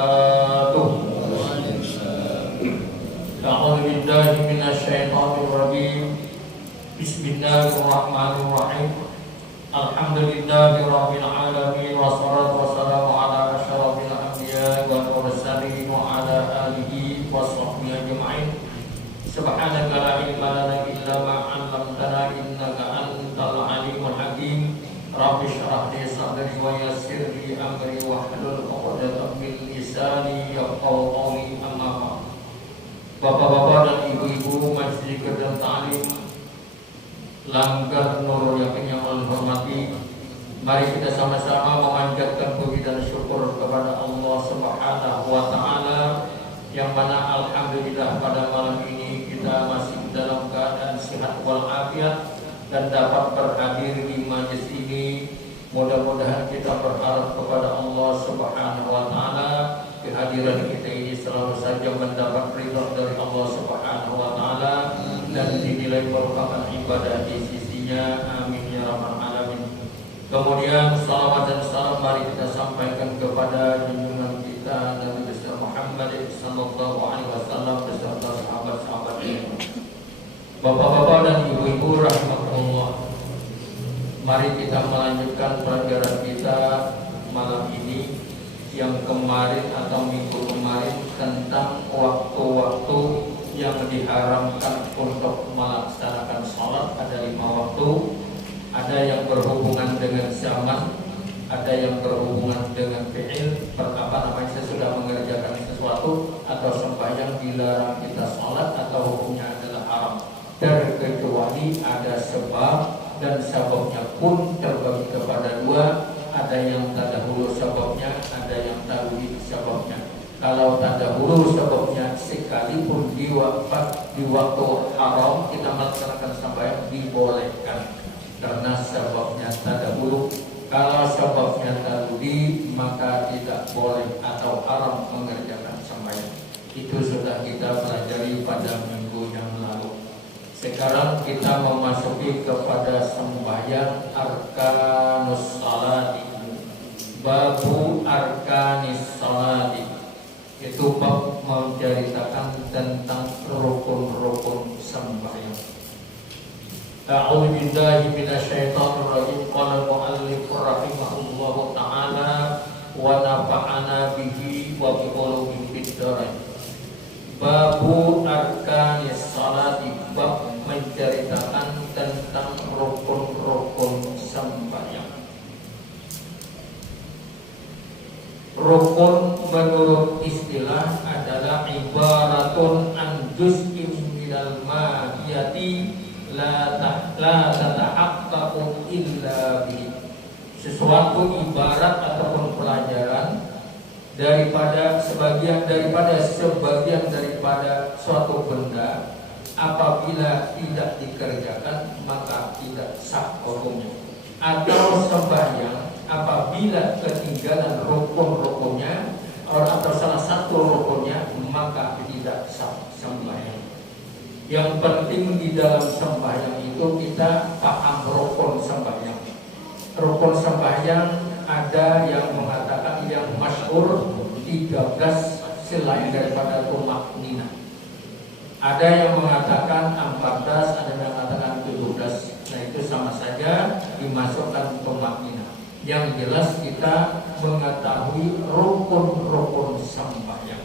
wabarakatuh. A'udzu billahi minasyaitonir rajim. Bismillahirrahmanirrahim. Alhamdulillahirabbil alamin wassalatu wassalamu ala asyrofil anbiya'i wal mursalin wa ala alihi washabbihi ajma'in. Subhanaka la ilma lana illa ma 'allamtana innaka antal alimul hakim. Rabbi shrah li sadri wa yassir li amri wahlul 'uqdatam min lisani yafqahu qawli. Amma ba'd. Bapak-bapak dan ibu-ibu Majelis Qiyam Ta'lim Langgar Nurul Yakin yang Allah hormati, mari kita sama-sama memanjatkan puji dan syukur kepada Allah Subhanahu wa taala, yang mana alhamdulillah pada malam ini kita masih dalam keadaan sehat walafiat dan dapat berhadir di majelis ini. Mudah-mudahan kita berharap kepada Allah Subhanahu wa taala kehadiran kita ini selalu saja mendapat ridha dari Allah Subhanahu wa taala dan dinilai merupakan ibadah di sisinya. Amin ya rabbal alamin. Kemudian salawat dan salam mari kita sampaikan kepada junjungan kita Nabi besar Muhammad sallallahu alaihi wasallam beserta sahabat-sahabatnya. Bapak-bapak dan ibu-ibu rahimakumullah, mari kita melanjutkan pelajaran kita malam ini yang kemarin atau minggu kemarin tentang waktu-waktu yang diharamkan untuk melaksanakan sholat. Ada 5 waktu, ada yang berhubungan dengan zaman, ada yang berhubungan dengan fi'il, saya sudah mengerjakan sesuatu, atau sembahyang dilarang kita sholat atau hukumnya adalah haram. Terkecuali ada sebab, dan sebabnya pun terbagi kepada 2. Ada yang tadahulu sebabnya, ada yang tauhid sebabnya. Kalau tadahulu sebabnya, sekalipun di waktu haram kita melaksanakan sembahyang dibolehkan karena sebabnya tadahulu. Kalau sebabnya tauhid maka tidak boleh atau haram mengerjakan sembahyang. Itu sudah kita pelajari pada minggu yang lalu. Sekarang kita memasuki kepada sembahyang arkanus salati. Babu arkanis salati, itu bab menceritakan tentang rukun-rukun sembahyang. A'udzu billahi minasyaitonir rajim. Qala al-mu'allif rahimahullahu ta'ala wa nafa'ana bihi wa bi ulumi fid dharain. Babu arkanis salati, bab menceritakan tentang rukun-rukun sembahyang. Rukun menurut istilah adalah ibaratun an juz'in minal mahiyati la tatahaqqaqu illa bihi. Sesuatu ibarat ataupun pelajaran daripada sebagian daripada suatu benda, apabila tidak dikerjakan maka tidak sah hukumnya. Atau sembahyang apabila ketinggalan rukun-rukunnya atau salah satu rukunnya maka tidak sah sembahyang. Yang penting di dalam sembahyang itu kita paham rukun sembahyang. Rukun sembahyang ada yang mengatakan yang masyhur 13 selain daripada tumakninah. Ada yang mengatakan 14, ada yang mengatakan 17. Nah itu sama saja dimasukkan tumakninah. Yang jelas kita mengetahui rukun-rukun sembahyang.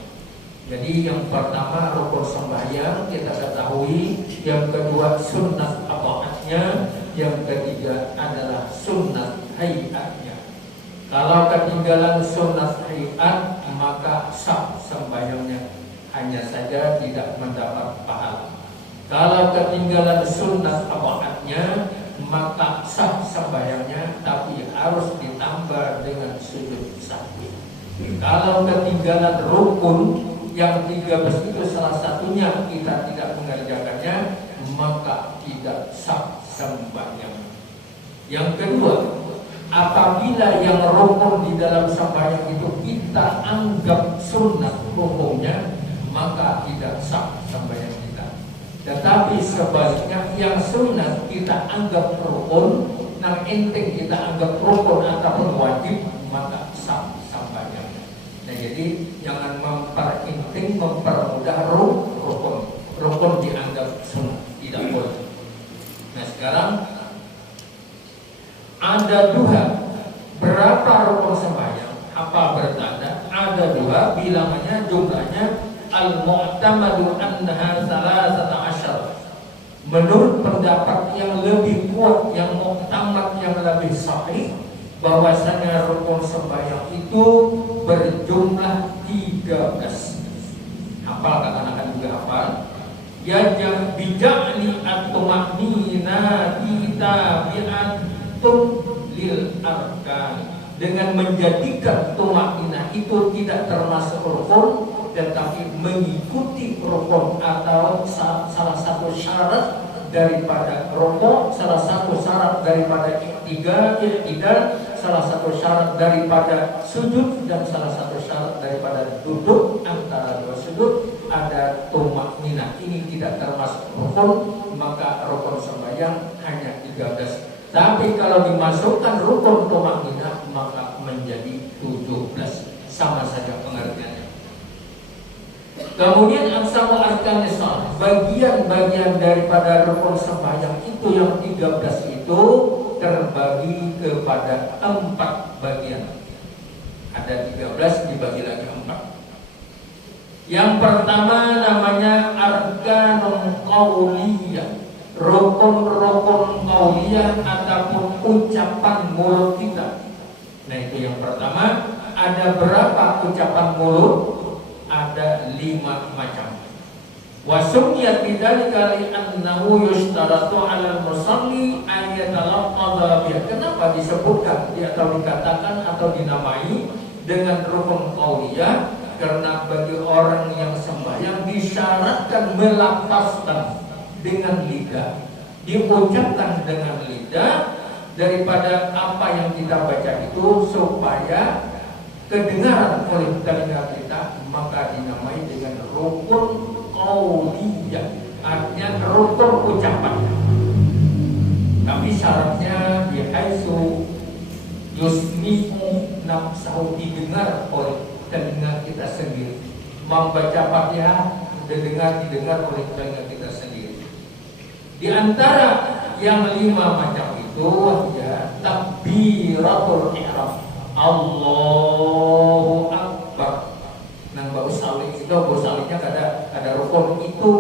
Jadi yang pertama rukun sembahyang kita ketahui, yang kedua sunnat abaatnya, yang ketiga adalah sunnat hayatnya. Kalau ketinggalan sunnat hayat maka sah sembahyangnya, hanya saja tidak mendapat pahala. Kalau ketinggalan sunnat abaatnya maka sah sembahyangnya, tapi harus ditambah dengan sujud sahwi. Kalau ketinggalan rukun yang 13 itu salah satunya kita tidak mengerjakannya, maka tidak sah sembahyang. Yang kedua, apabila yang rukun di dalam sembahyang itu kita anggap sunnah hukumnya, maka tidak sah sembahyang kita. Tetapi sebaliknya yang sunnah kita anggap rukun, yang penting kita anggap rukun ataupun wajib, maka sah sembahyangnya. Nah jadi yang ingin mempermudah rukun dianggap sunnah, tidak boleh. Nah sekarang ada dua, berapa rukun sembahyang? Apa bertanda? Ada dua, bilangannya jumlahnya al-mu'tamadu annaha salasata asyar. Menurut pendapat yang lebih kuat, yang mu'tamad, yang lebih sahih, bahwasanya rukun sembahyang itu berjumlah 13. Hafal, katakan juga hafal. Ya bija'li at-tuma'nina tabi'atun lil arkan. Dengan menjadikan tuma'nina itu tidak termasuk rukun, tetapi mengikuti rukun atau salah satu syarat daripada rukun, salah satu syarat daripada i'tidal, salah satu syarat daripada sujud, dan salah satu syarat daripada duduk antara dua sujud ada tumakninah. Ini tidak termasuk rukun, maka rukun sembahyang hanya 13. Tapi kalau dimasukkan rukun tumakninah maka menjadi 17. Sama saja pengertiannya. Kemudian aqsamu arkanis shalah, bagian-bagian daripada rukun sembahyang itu yang 13 itu terbagi kepada 4 bagian. Ada 13 dibagi lagi 4. Yang pertama namanya arkanun qauliyah, rukun-rukun qauliyah ataupun ucapan mulut kita. Nah itu yang pertama. Ada berapa ucapan mulut? Ada 5 macam. Wasumiyat bidzalika li'annahu yushtaratu 'alal musalli an yatalaqqadha biha. Kenapa disebutkan atau dikatakan atau dinamai dengan rukun qauliyah? Karena bagi orang yang sembahyang disyaratkan melafazkan dengan lidah, diucapkan dengan lidah daripada apa yang kita baca itu supaya kedengaran oleh telinga kita, maka dinamai dengan rukun qauliyah, artinya rukun ucapan. Tapi syaratnya bihaitsu yusmi'u nafsahu, didengar oleh telinga kita sendiri. Membaca Fatihah didengar oleh telinga kita sendiri. Di antara yang 5 macam itu ya takbiratul ihram, Allahu Akbar. Nang bau salik itu, bau saliknya ada rukun itu,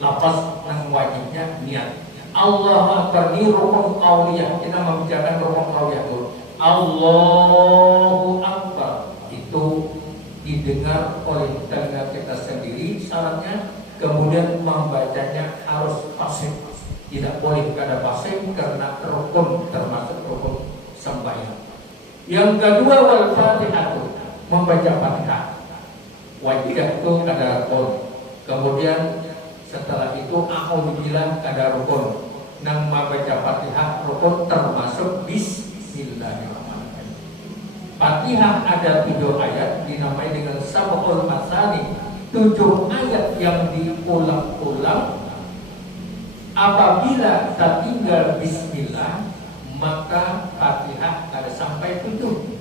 lafaz nang wajibnya niat. Allahu Akbar ini rukun qauliyah. Kita membicarakan rukun qauliyah dulu. Allahu Akbar itu didengar oleh telinga kita sendiri syaratnya. Kemudian membacanya harus fasih, tidak boleh kada fasih karena rukun, termasuk rukun sembahyang. Yang kedua wal Fatihah, membaca Fatihah wajib itu kada rukun. Kemudian setelah itu a'udzubillah kada rukun. Nang membaca Fatihah rukun termasuk bismillahirrahmanirrahim. Fatihah ada 7 ayat dinamai dengan sab'ul masani, 7 ayat yang diulang-ulang. Apabila tertinggal bismillah maka Fatihah kada sampai 7.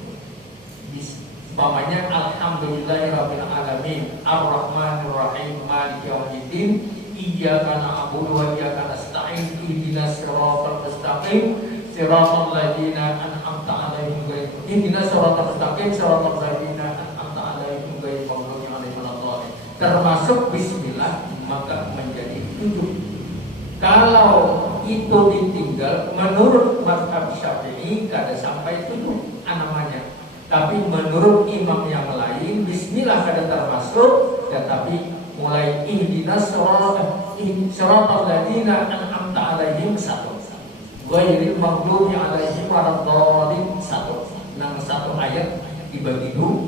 Umpamanya alhamdulillahirabbil alamin arrahmanir rahim maliki yaumiddin iyyaka na'budu wa iyyaka nasta'in ihdinas siratal mustaqim siratal ladzina an'amta 'alaihim ihdinas siratal mustaqim siratal ladzina an'amta 'alaihim ghairil maghdubi 'alaihim waladdallin. Termasuk bismillah maka menjadi 7. Kalau itu ditinggal menurut mazhab Syafi'i kada sampai 7 namanya. Tapi menurut imam yang lain bismillah kada termasuk, tetapi mulai ihdinas siratal ladzina an'amta 'alaihim 1, ghairil maghdubi 'alaihim waladdallin 1. Nang 1 ayat dibagi 2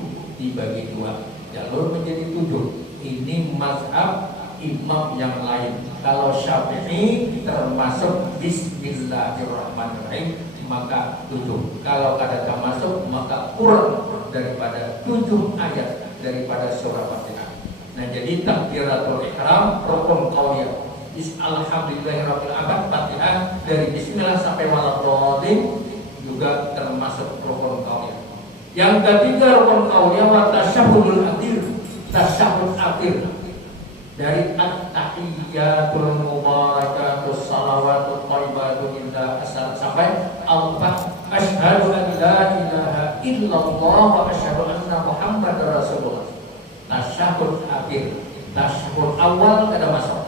jalur menjadi 7. Ini mazhab imam yang lain. Kalau Syafi'i termasuk bismillahirrahmanirrahim maka 7. Kalau kada termasuk maka kurang daripada 7 ayat daripada surah Fatihah. Nah jadi takbiratul ihram rukun qauliyah. Alhamdulillahirabbil alamin Fatihah dari bismillah sampai waladdallin juga termasuk rukun qauliyah. Yang ketiga rukun qauliyah wa tasyahhudul akhir. Tasyahhud tasyahud akhir dari at-tahiyyatul mubarakatus salawatut thayyibatun lillah sampai al-fat asyhadu an la ilaha illallah wa asyhadu anna muhammadar rasulullah. Tasyahud akhir, tasyahud awal kada masuk.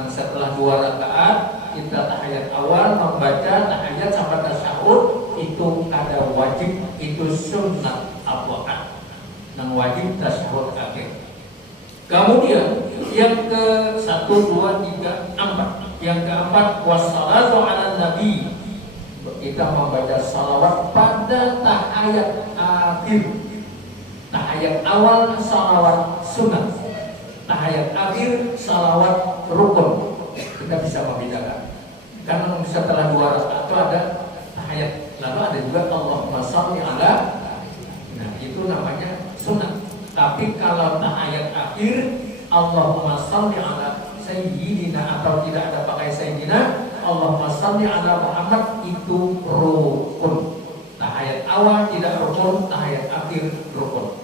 Nah setelah 2 rakaat kita tahiyat awal membaca tahiyat sampai tasyahud itu ada wajib, itu sunnah abwaat. Nang wajib tasyahud akhir. Kemudian yang ke 1, 2, 3, 4. Yang keempat wassalatu ala nabi. Kita membaca salawat pada tahiyat akhir. Tahiyat awal salawat sunnah, tahiyat akhir salawat rukun. Kita bisa membedakan. Karena setelah 2 rakaat itu ada tahiyat, lalu ada juga Allahumma shalli ala. Nah itu namanya sunnah. Tapi kalau tahiyat akhir Allahumma shalli ala sayyidina atau tidak ada pakai sayyidina, Allahumma shalli ala Muhammad itu rukun. Tahiyat awal tidak rukun, tahiyat akhir rukun.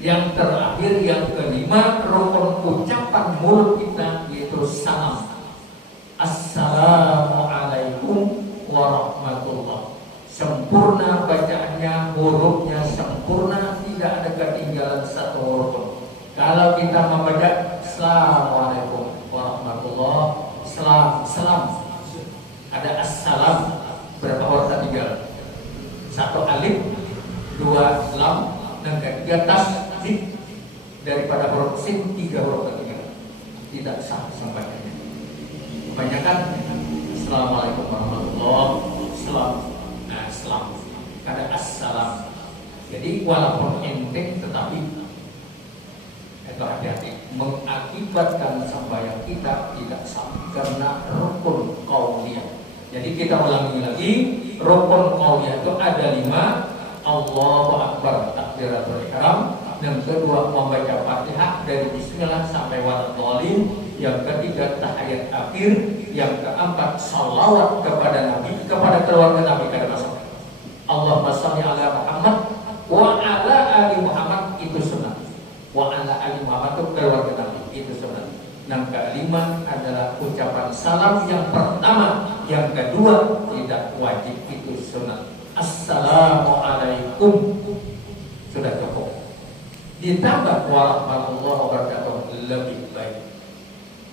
Yang terakhir yang kelima rukun ucapan mulut kita yaitu salam. Assalamualaikum warahmatullah. Sempurna bacaannya, hurufnya sempurna, tidak ada ketinggalan satu huruf pun. Kalau kita membaca Assalamualaikum warahmatullah, salam, ada assalam, berapa huruf tertinggal? 1 alif, 2 lam, dan 3 tasdid. Daripada huruf sin 3 huruf tertinggal. Tidak sah sampainya. Kebanyakan Assalamualaikum warahmatullahi wabarakatuh. Selam, ada assalam. Jadi walaupun enteng tetapi itu hati-hati mengakibatkan sembahyang kita tidak sah karena rukun qauliyah. Jadi kita ulangi lagi, rukun qauliyah itu ada 5. Allahu akbar takbiratul ihram, yang kedua membaca Fatihah dari bismillah sampai waladhdallin, yang ketiga tahiyat akhir, yang keempat salawat kepada Nabi, kepada keluarga Nabi kada masuk. Allahumma shalli ala Muhammad wa ala ali Muhammad itu sunnah. Wa ala ali Muhammad itu keluarga Nabi itu sunnah. Yang kelima adalah ucapan salam yang pertama, yang kedua tidak wajib itu sunnah. Assalamualaikum sudah cukup. Ditambah warahmatullahi wabarakatuh lebih baik.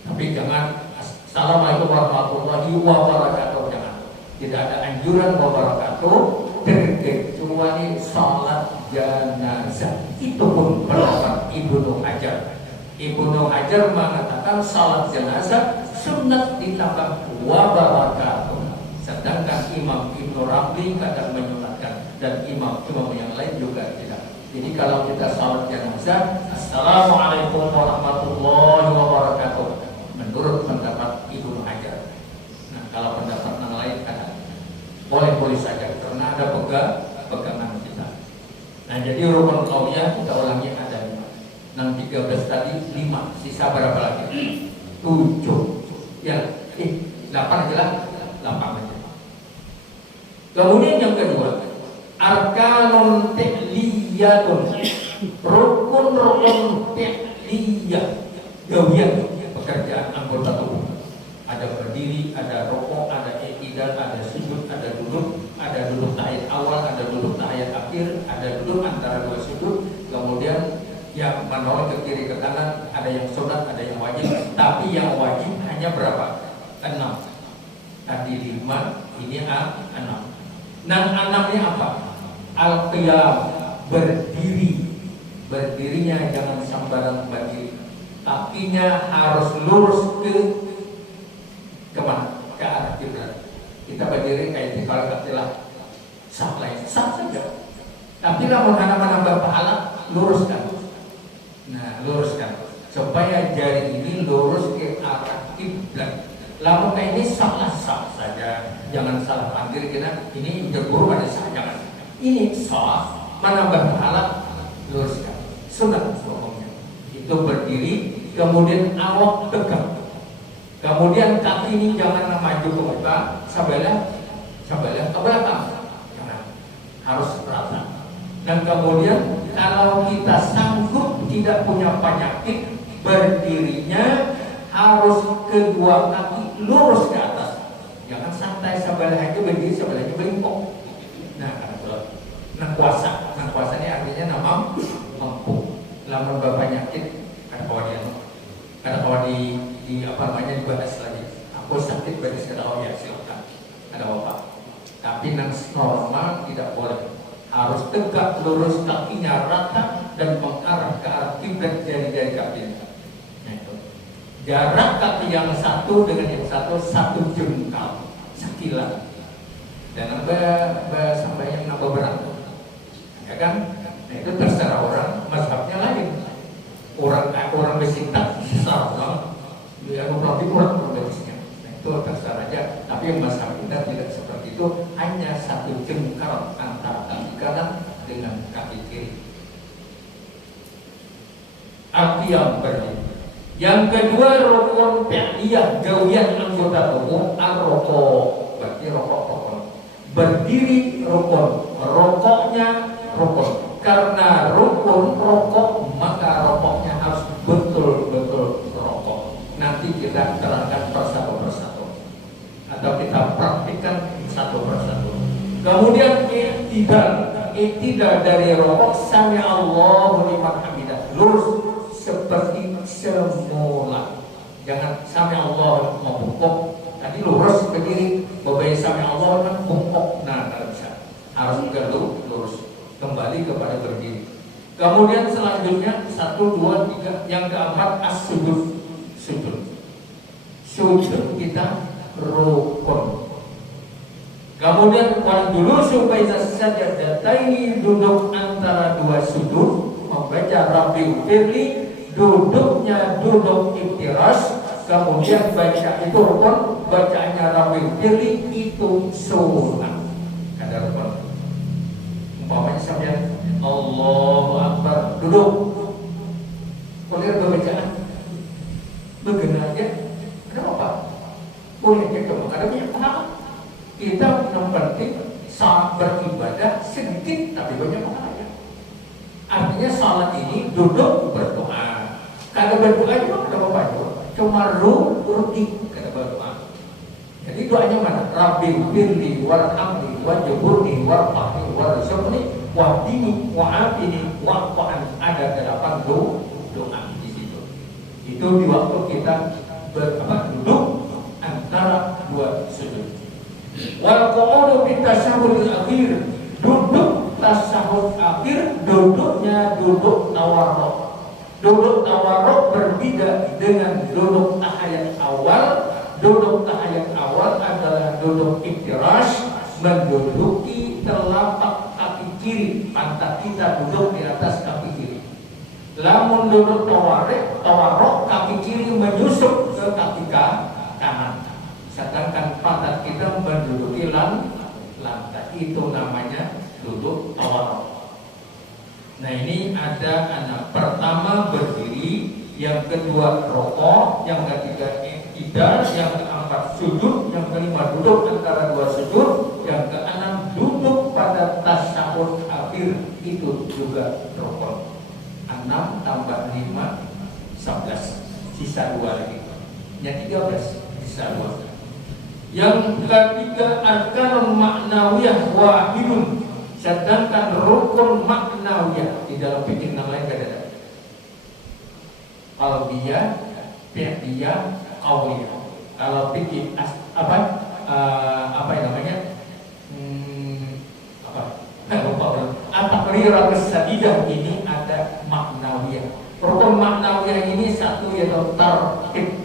Tapi jangan assalamualaikum warahmatullahi wabarakatuh, jangan. Tidak ada anjuran wabarakatuh kecuali salat jenazah. Itu pun pendapat Ibnu Hajar. Ibnu Hajar mengatakan salat jenazah sunnat ditambah wabarakatuh. Sedangkan Imam Ibnu Ramli kadang menyunatkan dan imam-imam yang lain juga tidak. Jadi kalau kita salat jenazah, assalamualaikum warahmatullahi wabarakatuh, menurut pendapat Ibnu Hajar. Nah kalau pendapat yang lain kadang boleh saja karena ada pegangan kita. Nah jadi rukun qauliyah kita ulangi ada 5. Nah 13 tadi 5, sisa berapa lagi? 7. Ya, 8 aja lah, 8 aja. Kemudian yang kedua, arkanun fi'liyatun. Rukun fi'liyah, gawian pekerjaan anggota tubuh. Ada berdiri, ada rukuk, ada i'tidal, ada sujud, ada duduk tahiyat awal, ada duduk tahiyat akhir, ada duduk antara 2 sujud. Kemudian yang menoleh ke kiri ke kanan, ada yang sunat, ada yang wajib. Tapi yang wajib hanya berapa? 6. Tadi 5, ini 6. Nah 6 ini apa? Al-qiyam, berdiri. Berdirinya jangan sembarang berdiri. Kakinya harus lurus kemana? Ke arah kiblat. Kita berdiri kayak kalau katilah sah saja. Tapi namun menambah pahala, luruskan. Nah, luruskan supaya jari ini lurus ke arah kiblat. Lamun kayak ini sah saja. Jangan salah panggil kita. Ini jebur pada sah, jangan. Ini sah, menambah pahala, luruskan. Sunat pokoknya. Itu berdiri, kemudian awak tegak. Kemudian kaki ini jangan maju ke belakang, sebelah ke belakang, jangan, harus rata. Dan kemudian kalau kita sanggup di tidak punya penyakit, berdirinya harus kedua kaki lurus ke atas. Jangan santai sebelah aja berdiri, sebelahnya bengkok. Nah kuasa ini artinya mampu. Lamun bapak penyakit kada kawan di apa namanya dibahas lagi. Aku sakit baris kada kawan ya silakan. Ada apa? Tapi yang normal tidak boleh. Harus tegak lurus, kakinya rata dan mengarah ke arah kiblat jari-jari kakinya. Nah, itu. Jarak kaki yang satu dengan yang satu jengkal, sekilan. Dan sampai yang nambah berat, ya kan? Nah, itu terserah orang, mazhabnya lain. Orang besintak sama, dia berarti kurang berisnya. Nah, itu terserah aja. Tapi yang mazhab kita tidak seperti itu, hanya satu jengkal antara kaki kanan dengan kaki kiri. Arti yang berdiri. Yang kedua rukun fi'liyah gawian anggota tubuh ar-rukuk. Berarti rokok. Berdiri rukun, rokoknya rukun. Karena rukun rokok, maka rokoknya harus betul-betul rokok. Nanti kita terangkan persatu. Atau kita praktikkan satu persatu. Kemudian iktidal dari rokok, sami Allahu liman hamidah, lurus seperti semula. Jangan sami Allah membungkuk. Tadi lurus berdiri, beberapa sami Allah kan bungkuk. Nah, tidak bisa. Harus juga lurus. Kembali kepada berdiri. Kemudian selanjutnya 1, 2, 3. Yang keempat as-sujud. Sujud kita rukun. Kemudian dulu supaya sajadataini, duduk antara dua sujud, membaca Rabbi Firli, duduknya duduk iftirash. Kemudian baca itu rukun, bacaannya Rabbi Firli itu sunnah. Ada rukun. Umpamanya sampai Allahu Akbar, duduk. Boleh bacaan. Begenah aja. Ada apa? Boleh aja cuma ada banyak pahala. Kita yang penting saat beribadah sedikit tapi banyak pahalanya. Artinya salat ini duduk berdoa. Kalau berdoa juga ada apa-apa. Cuma rutin kata berdoa. Jadi doanya mana? Rabbi firli warhamni wajburni warfa'ni warzuqni wahdini wa'afini wa'fa'an. Ada 8 doa di situ. Itu di waktu kita duduk antara dua sujud. Wal qu'udu bi tasyahhudil akhir, duduk tasyahud akhir, duduknya duduk tawarruk. Duduk tawarruk berbeda dengan duduk tahiyat awal. Duduk tahiyat awal adalah duduk iftirash, menduduki telapak kaki kiri, pantat kita duduk di atas kaki kiri. Lamun duduk tawarruk, kaki kiri menyusup ke kaki kanan. Sedangkan pantat kita menduduki lantai. Itu namanya duduk tawarruk. Nah, ini ada anak pertama berdiri, yang kedua rokok, yang ketiga iktidal, yang keempat sujud, yang kelima duduk antara dua sujud, yang keenam duduk pada tasyahud akhir, itu juga rokok. 6 tambah 5 11, sisa 2 lagi. Yang 13 sisa 2. Yang ketiga arkanun maknawiyah wahidun. Sedangkan rukun maknawiyah di dalam fikih yang lain ada. Qalbiyah, fi'liyah, qauliyah. Kalau fikih apa yang namanya? At-taqrirah as-sadidah ini ada maknawiyah. Rukun maknawiyah ini satu yaitu tartib.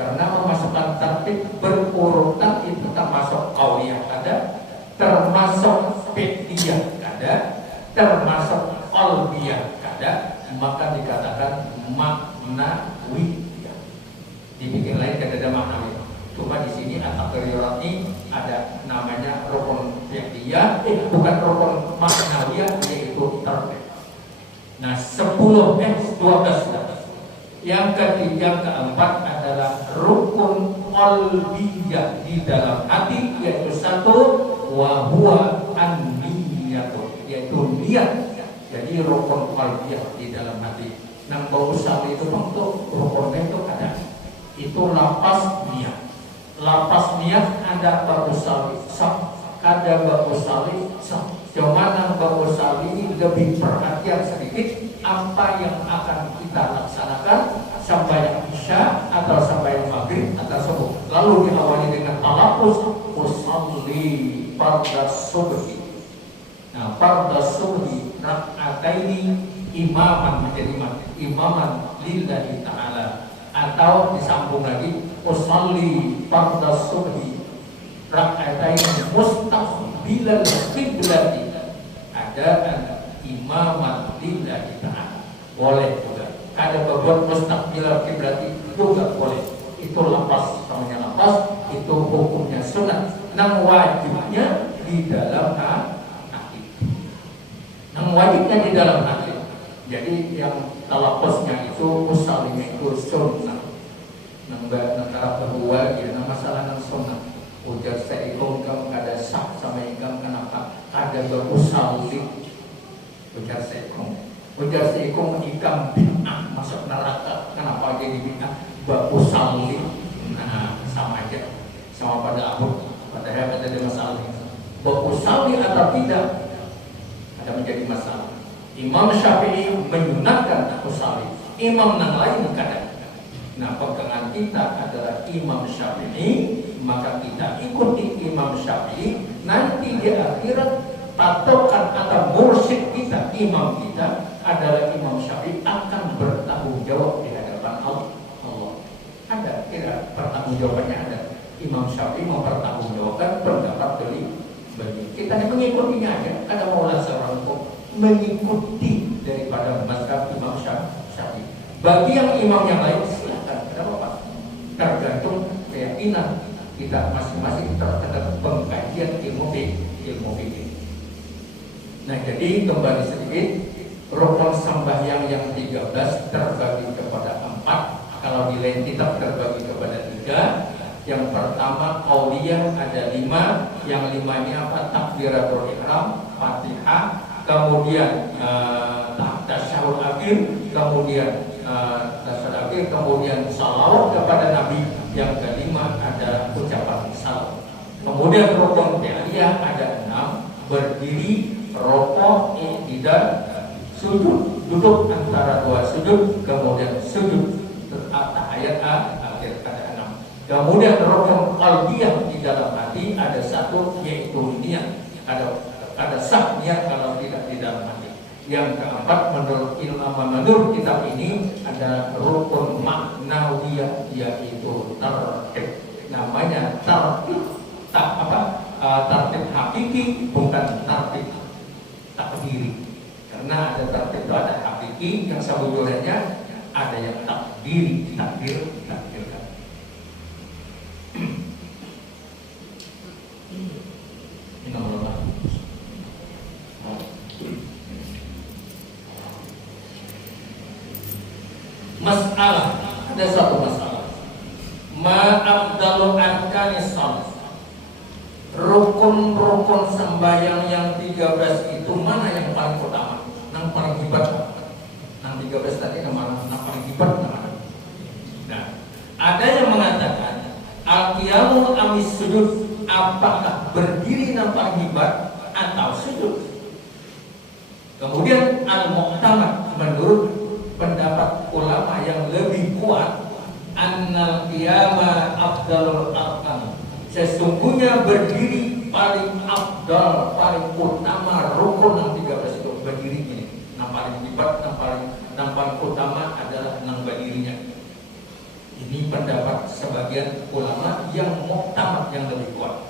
Karena memasukkan tertib berurutan itu termasuk qauliyah ada, termasuk fi'liyah ada, termasuk qalbiyah ada, maka dikatakan maknawiyah. Di bikin lain kan ada maknawiyah. Cuma di sini at-taqrirah ini ada namanya rukun fi'liyah, bukan rukun maknawiyah, yaitu tertib. Nah, 12. Yang ketiga, keempat adalah rukun qalbiyah di dalam hati, yaitu 1 wa huwa an-niyatu, yaitu niat. Jadi rukun qalbiyah di dalam hati. Nang bau usali itu untuk rukunnya itu ada. Itu lapas niat. Lapas niat ada bau usali sah, ada bau usali sah. Cuma nang bau usali ini lebih perhatian sedikit apa yang akan kita laksanakan sampai isya atau sampai maghrib atau subuh. Lalu diawali dengan talafuz usalli fardhas subhi. Nah, fardhas subhi rak'ataini imaman menjadi imaman lillahi ta'ala, atau disambung lagi usalli fardhas subhi rak'ataini mustaqbilal qiblati ada imaman lillahi ta'ala. Boleh juga. Ada berbuat mustaqbilal qiblati juga boleh. Itu lepas, namanya lepas, itu hukumnya sunat. Nang wajibnya di dalam hati. Nang wajibnya di dalam hati. Jadi yang talafuznya itu usalinya itu sunnah. Nang negara berdua ya, nah masalah nang sunnah. Ujar seikung kam kada sah sama ikam kenapa? Ada berusalli. Ujar seikung ikam bid'ah masuk neraka. Kenapa jadi bid'ah? Berusalli. Nah, sama aja. Sama pada Abu. Padahal ada masalah. Berusalli atau tidak ada menjadi masalah. Imam Syafi'i menyunatkan usalli. Imam yang lain kadang. Nah, pegangan kita adalah Imam Syafi'i, maka kita ikuti Imam Syafi'i. Nanti di akhirat patokan atau mursyid kita, imam kita adalah Imam Syafi'i, akan bertanggung jawab di hadapan Allah. Ada kira pertanggung jawabannya ada. Imam Syafi'i mempertanggungjawabkan pendapat beliau. Kita hanya mengikutinya aja. Ada maulah seorang hukum mengikuti daripada mazhab Imam Syafi'i. Bagi yang imam yang lain silakan, tidak apa-apa. Tergantung keyakinan kita masing-masing terhadap pengkajian ilmu fikih. Nah, jadi kembali sedikit, rukun sembahyang yang 13 terbagi kepada 4. Kalau di lain kitab terbagi kepada 3. Yang pertama qauliyah ada 5. Yang 5-nya apa? Takbiratul ihram, Fatihah, kemudian tasyahud akhir, kemudian tasyahud akhir, kemudian salawat kepada Nabi. Yang kelima ada ucapan salam. Kemudian rukun fi'liyah ada 6. Berdiri, rukuk, i'tidal, sujud, duduk antara dua sujud, kemudian sujud tahiyat akhir ada 6. Kemudian rukun qalbiyah di dalam hati ada 1, yaitu niat. Ada sah niat kalau tidak di dalam hati. Yang keempat menurut kitab ini ada rukun maknawiyah, yaitu tartib. Namanya tartib tartib hakiki, bukan tartib takdiri. Karena ada tartib itu ada hakiki, yang sebetulnya ada yang takdiri, takdirkan. Masalah, ada satu masalah. Ma'abdalu arkanis shalah. Rukun-rukun sembahyang yang 13 itu mana yang paling utama? Yang paling hebat? Yang 13 tadi yang paling hebat mana? Nah, ada yang mengatakan al-qiyamu amis sujud, apakah berdiri yang paling hebat atau sujud? Kemudian al-mu'tamad, menurut pendapat ulama yang lebih kuat, annal qiyama afdalul arkan. Sesungguhnya berdiri paling afdal, paling utama rukun yang 13 itu berdiri ini. Yang paling hebat, yang paling utama adalah yang berdirinya. Ini pendapat sebagian ulama yang muhtamad, yang lebih kuat.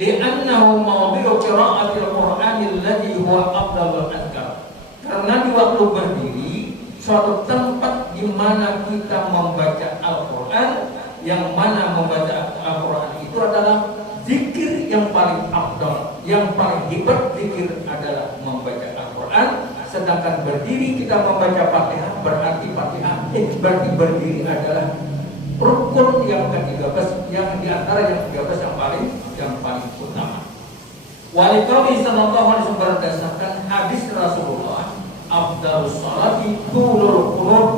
Li'annahu mawdi'u qira'atil Qur'anil ladzi huwa afdalul adkar. Karena di waktu berdiri suatu tempat di mana kita membaca Al-Qur'an, yang mana membaca Al-Qur'an itu adalah zikir yang paling afdal, yang paling hebat. Zikir adalah membaca Al-Qur'an, sedangkan berdiri kita membaca Fatihah, berarti berdiri adalah rukun yang ke-13, yang diantara yang 13 yang paling utama. Walikawi sallallahu alaihi wasallam berdasarkan hadis Rasulullah, afdalus sholati tulul qunut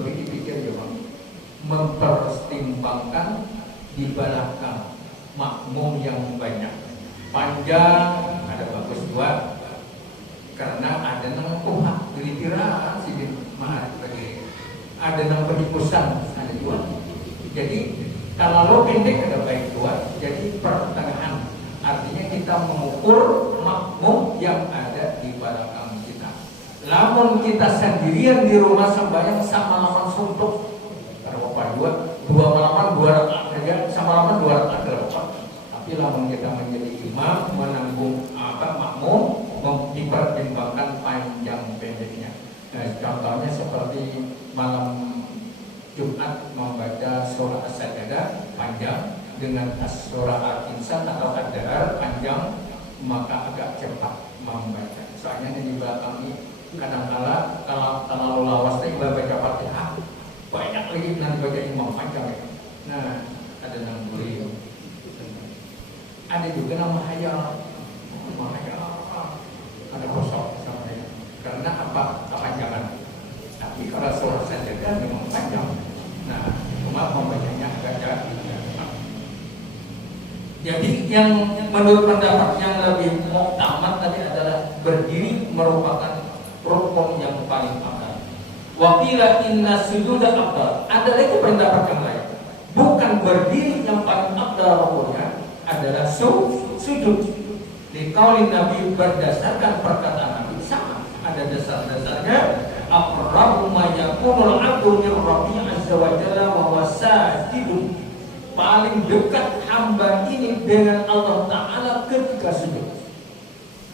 lebih dipikir ya Bang, mempertimbangkan di belakang makmum yang banyak, panjang ada bagus dua, karena ada nang kuha kira-kira sih mahal bagi ada nang penikusan ada dua. Jadi kalau lo pendek ada baik dua, jadi pertengahan. Artinya kita mengukur makmum yang ada di belakang kita. Namun kita sendirian di rumah sembahyang sama lapan suntuk. Kalau apa dua malaman 2 rakaat saja, sama lapan 2 rakaat berapa? Tapi namun kita menjadi imam menanggung makmum dipertimbangkan panjang pendeknya. Nah, contohnya seperti malam Jumat membaca surah As-Sajdah panjang dengan surah Al-Insan atau Ad-Dahr panjang, maka agak cepat membaca. Soalnya di belakang ini kadang-kala kalau terlalu lawas tadi baca Fatihah banyak lagi nanti baca imam panjang ya. Nah, ada yang boleh. Ada juga nama hayal. Ada kosong sama dia. Karena apa? Kepanjangan. Tapi kalau surah Sajdah memang panjang. Nah, cuma membacanya agak jauh. Jadi yang menurut pendapat yang lebih muktamad tadi adalah berdiri merupakan rukun yang paling afdal. Wa qila inna sujuda afdal. Ada lagi pendapat yang lain. Bukan berdiri yang paling afdal rukunnya adalah sujud. Di qaulin Nabi berdasarkan perkataan Nabi sama. Ada dasar-dasarnya. Aqrabu ma yakunul 'abdu min Rabbih 'azza wa jalla wa huwa sajidun. Paling dekat hamba ini dengan Allah Ta'ala ketika sujud.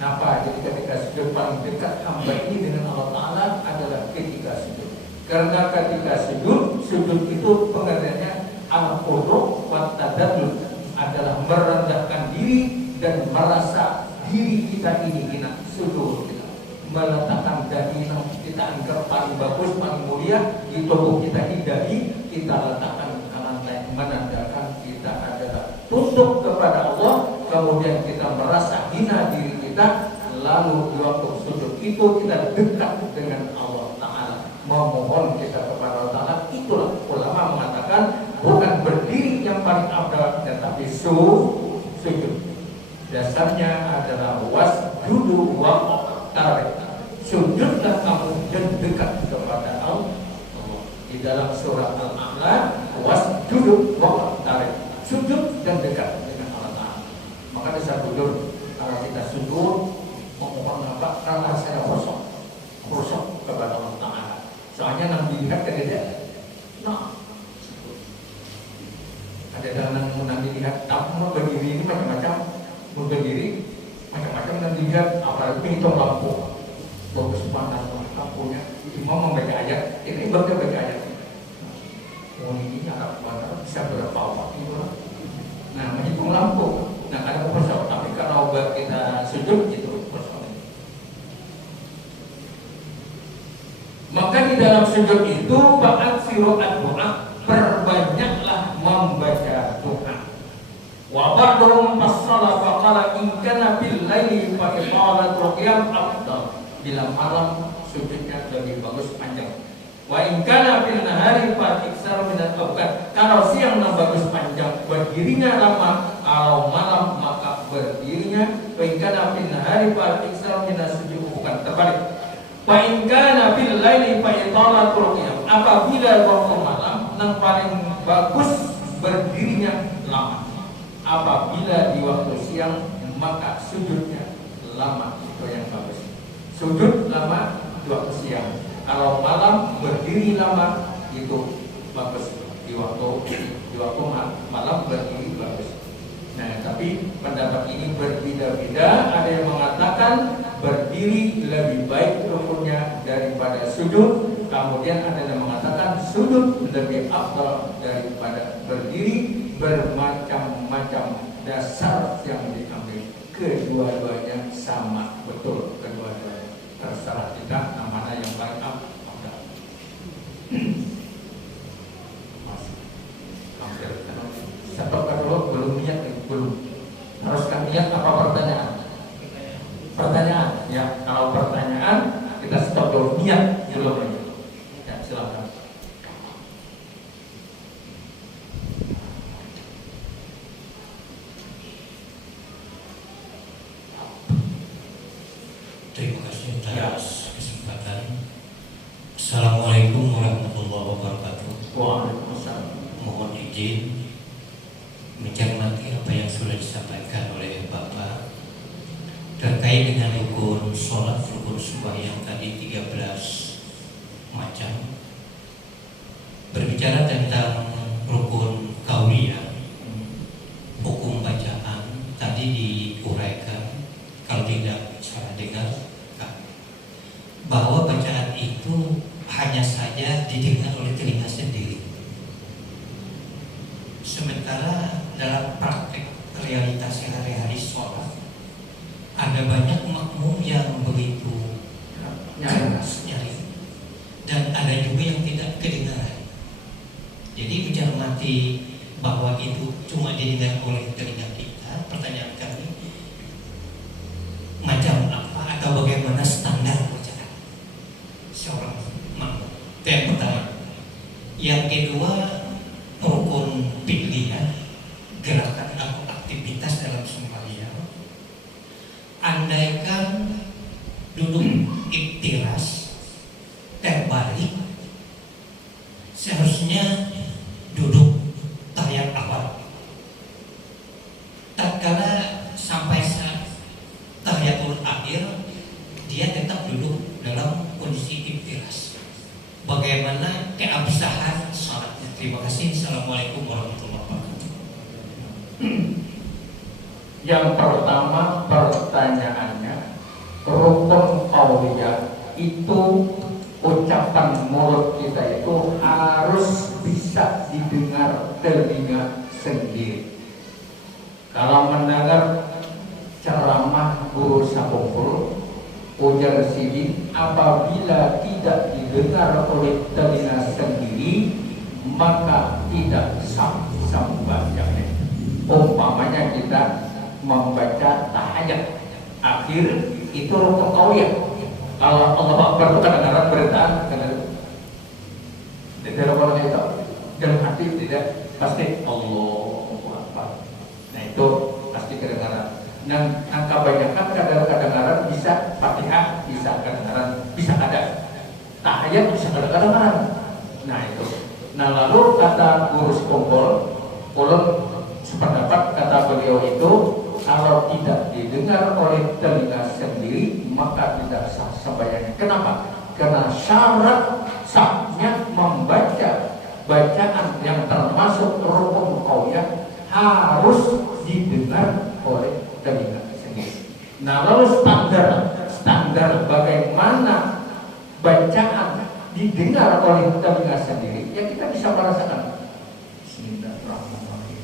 Kenapa? Jadi ketika sujud paling dekat hamba ini dengan Allah Ta'ala adalah ketika sujud. Karena ketika sujud itu pengertiannya al-khudu' wa tadallul, adalah merendahkan diri dan merasa diri kita ini hina. Sujud kita meletakkan dahi yang kita anggap paling bagus, paling mulia di tubuh kita, di dahi kita letakkan ke lantai, menandakan kita adalah tunduk kepada Allah. Kemudian kita merasa hina diri kita, lalu di waktu sujud itu kita dekat dengan Allah Ta'ala, memohon kita kepada Allah Ta'ala. Itulah ulama mengatakan bukan berdiri yang paling afdal, tetapi sujud. Dasarnya adalah wasjudu waqtarib. Sujudlah kamu dan dekat kepada Allah. Di dalam surah Al-A'la, wasjudu waqtarib. Sujud dan dekat dengan Allah Ta'ala. Maka dasar sujud, kalau kita sujud memohon apa? Karena saya khusyuk kepada Allah Ta'ala. Soalnya nanti dilihat ke dia. Nah, ada dalam nanti dilihat. Tak mau berdiri ini macam-macam. Mau berdiri macam-macam nanti dilihat. Apalagi hitung lampu. Bagus panas lampunya. Imam membaca ayat. Ini baca ayat. Oh ini Arab Barat bisa berapa waktu itu. Nah, menghitung lampu. Nah, ada khusyuk. Tapi kalau kita sujud itu khusyuk. Maka di dalam sujud itu ba'atsiru ad-du'a, perbanyaklah membaca doa. Wa ba'dhum fassala faqala in kana bil laili fa iqalatul qiyam afdal. Bila malam sujudnya lebih bagus panjang. Wa in kana bil nahari fa iksar min al-awqat. Kalau siang bagus panjang, berdirinya lama. Kalau malam maka berdirinya. Wa in kana bil nahari fa iksar min as-sujud, bukan terbalik. Wa in kana bil laili fa italatul qiyam. Apabila waktu malam yang paling bagus berdirinya lama. Apabila di waktu siang maka sujudnya lama, itu yang bagus. Sujud lama di waktu siang. Kalau malam berdiri lama itu bagus. Di waktu malam berdiri bagus. Nah, tapi pendapat ini berbeda-beda. Ada yang mengatakan berdiri lebih baik rukunnya daripada sujud. Kemudian ada yang mengatakan sujud lebih afdal daripada berdiri. Bermacam-macam dasar yang diambil. Kedua-duanya sama betul, kedua-duanya. Terserah kita mana yang paling afdal. Masih hampir. Stop dulu, belum niat, belum. Haruskah niat apa pertanyaan? Pertanyaan, ya. Kalau pertanyaan kita stop dulu, niat dulu. Ya, silakan. Waalaikumsalam. Mohon izin mencermati apa yang sudah disampaikan oleh Bapak terkait dengan rukun sholat, rukun sembahyang tadi 13 macam. Berbicara tentang rukun qauliyah, hukum bacaan tadi diuraikan, kalau tidak salah dengar, bahwa bacaan itu hanya saja didengar oleh telinga sendiri. Sementara dalam praktek realitas sehari-hari sholat ada banyak makmum yang begitu nyari, dan ada juga yang tidak kedengaran. Jadi mencermati bahwa itu cuma didengar oleh telinga kita, pertanyaan kami, macam apa atau bagaimana standar bacaan seorang makmum? Itu yang pertama. Yang kedua, rukun fi'liyah, gerakan atau aktivitas dalam sembahyang. Andaikan duduk iftiras terbalik, seharusnya duduk tahiyat awal. Tatkala sampai saat tahiyatul akhir, dia tetap duduk dalam kondisi iftiras. Bagaimana keabsahan salatnya? Terima kasih. Assalamualaikum warahmatullahi wabarakatuh. Yang pertama pertanyaannya, rukun qauliyah itu ucapan mulut kita itu harus bisa didengar telinga sendiri. Kalau mendengar ceramah guru sabungkul, ujar Sidin, apabila tidak didengar oleh telinga sendiri, maka tidak sah sembahyangnya. Umpamanya kita membaca tahajud akhir, itu rukun qauliyah. Kalau Allah Akbar itu kadang-kadang beritaan tidak rukun itu dalam hati tidak pasti Allahu Akbar. Nah itu pasti kedengaran. Dan kebanyakan kadang-kadang bisa Fatihah, bisa kadang-kadang bisa ada tahiyat, bisa kadang-kadang. Nah itu. Nah lalu kata guru sekumpul, ulun sependapat kata beliau itu, kalau tidak didengar oleh telinga sendiri maka tidak sah sembahyangnya. Kenapa? Karena syarat sahnya membaca bacaan yang termasuk rukun qauliyah harus didengar oleh telinga sendiri. Nah lalu standar bagaimana bacaan didengar oleh telinga sendiri, ya kita bisa merasakan Bismillahirrahmanirrahim.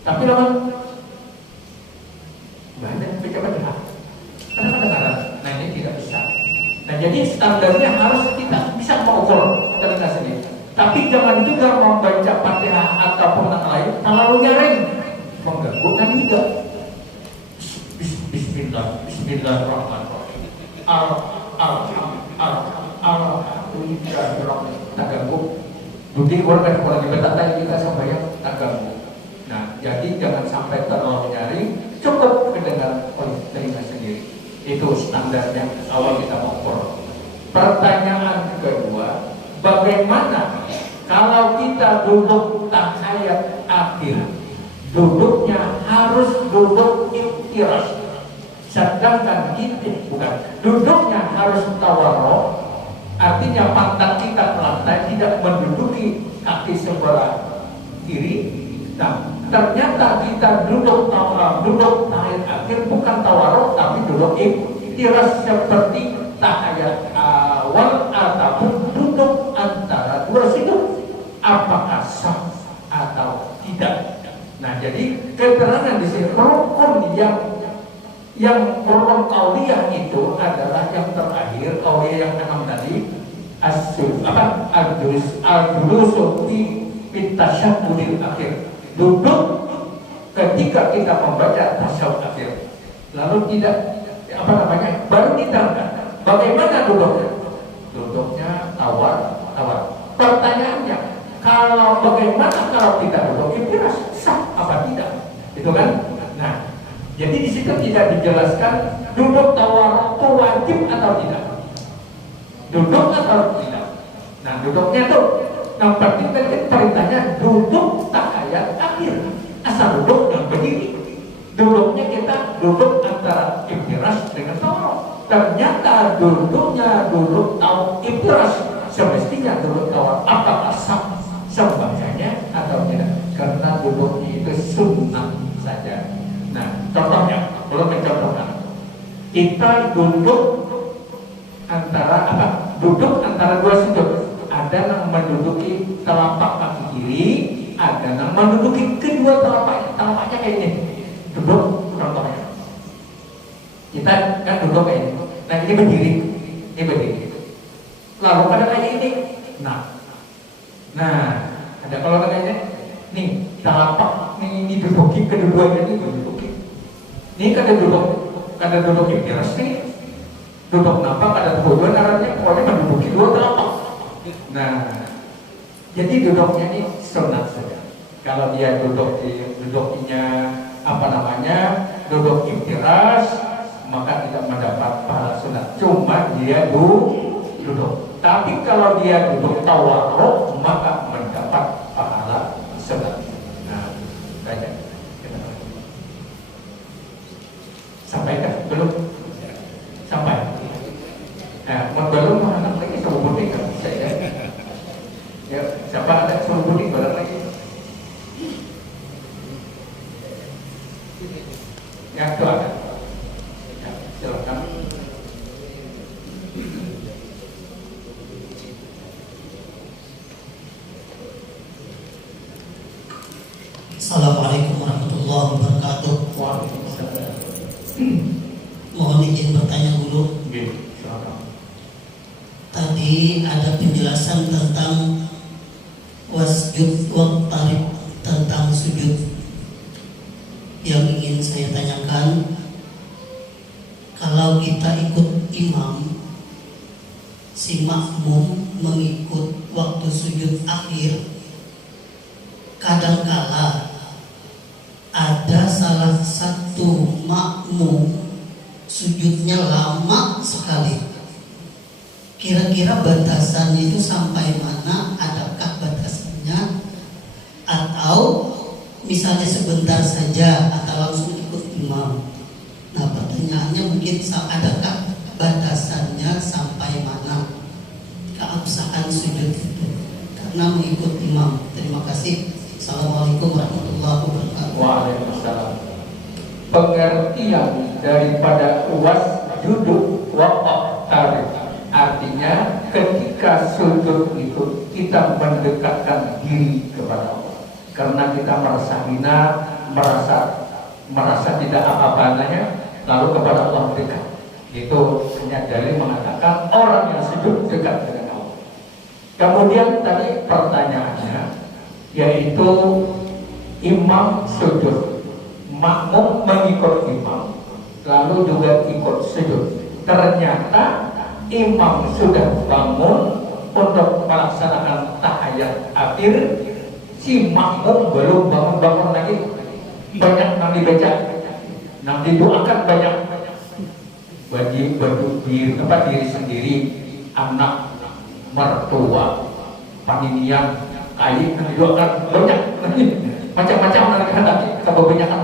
Tapi lawan banyak baca-baca karena kedengaran. Nah ini tidak bisa. Nah jadi standarnya harus kita bisa mengukur telinga sendiri. Tapi jangan juga membaca Fatihah ataupun yang lain terlalu nyaring, mengganggu kan juga. Bismillahirrahmanirrahim. Alhamdulillahirrahmanirrahim. Tak ganggu. Budi orang lagi bertanya kita sembahyang tak ganggu. Nah jadi jangan sampai terlalu nyaring, cukup kedengaran oleh telinga sendiri. Itu standarnya awal kita mengukur. Pertanyaan kedua, bagaimana kalau kita duduk tahiyat akhir, duduknya harus duduk iftiras, sedangkan kita bukan, duduknya harus tawarruk, artinya pantat kita ke lantai, tidak menduduki kaki sebelah kiri. Nah, ternyata kita duduk tahiyat akhir bukan tawarruk tapi duduk iftiras seperti tahiyat awal ataupun duduk antara dua sudut. Apakah sah atau tidak? Nah, jadi keterangan di sini rukun yang rukun qauliyah itu adalah yang terakhir, qauliyah yang enam tadi, al-julusu fi tasyahhudil akhir. Duduk ketika kita membaca tasyahud akhir. Lalu tidak baru diterangkan bagaimana duduknya. Duduknya tawar. Pertanyaannya, kalau bagaimana kalau kita duduk iftiras, sah apa tidak? Itu kan? Nah, jadi di situ tidak dijelaskan duduk tawarruk itu wajib atau tidak. Duduk atau tidak. Nah duduknya tuh, yang penting kan perintahnya duduk tahiyat akhir. Asal duduk dan berdiri. Duduknya kita duduk antara iftiras dengan tawarruk. Ternyata duduknya duduk iftiras, semestinya duduk tawarruk. Apakah sah sembahyangnya atau tidak? Karena duduknya itu sunnah saja. Nah, contohnya, belum mencontohkan. Kita duduk antara apa? Duduk antara dua sudut. Ada yang menduduki telapak kaki kiri, ada yang menduduki kedua telapaknya kayak ini. Duduk contohnya. Kita kan duduk kayak ini. Nah ini berdiri. Lalu ada kayak ini. Nah, ada kalau kayaknya nih telapak ini duduki kedua-duanya ini duduki. Ini kada duduk iftiras nih. Duduk napa kada kedua arahnya pokoknya menduduki dua telapak. Nah, jadi duduknya ini sunat saja. Kalau dia duduknya duduk iftiras, maka tidak mendapat pahala sunat. Cuma dia duduk. Tapi kalau dia duduk tawarruk, maka mendapat pahala sunat. Nah, banyak. Sampaikan belum? Sampai. Nah, belum anak lagi suruh mudik kan saya. Ya, siapa ada suruh mudik barang lagi? Ya, silakan. Ya, silakan. Assalamualaikum warahmatullahi wabarakatuh. Waalaikumsalam. Mohon izin bertanya dulu. Silakan. Tadi ada penjelasan tentang wasjud waqtarib, tentang sujud. Yang ingin saya tanyakan, kalau kita ikut imam, si makmum mengikut waktu sujud akhir, kadangkala ada salah satu makmum sujudnya lama sekali. Kira-kira batasannya itu sampai mana? Adakah batasannya? Atau misalnya sebentar saja atau langsung ikut imam? Nah, pertanyaannya mungkin adakah batasannya sampai mana keabsahan sujud itu karena mengikut imam? Terima kasih. Assalamualaikum warahmatullahi wabarakatuh. Waalaikumsalam. Pengertian daripada wasjud waqtarib artinya ketika sujud itu kita mendekatkan diri kepada Allah. Karena kita merasa hina, merasa tidak apa-apanya, lalu kepada Allah dekat. Itu hanya dalil mengatakan orang yang sujud dekat dengan Allah. Kemudian tadi pertanyaannya yaitu imam sujud, makmum mengikut imam, lalu juga ikut sujud. Ternyata imam sudah bangun untuk melaksanakan tahiyat akhir, si makmum belum bangun lagi. Banyak yang dibaca, yang didoakan banyak bagi diri sendiri, anak, mertua, paninian, kain yang didoakan banyak. Macam-macam nanti kebanyakan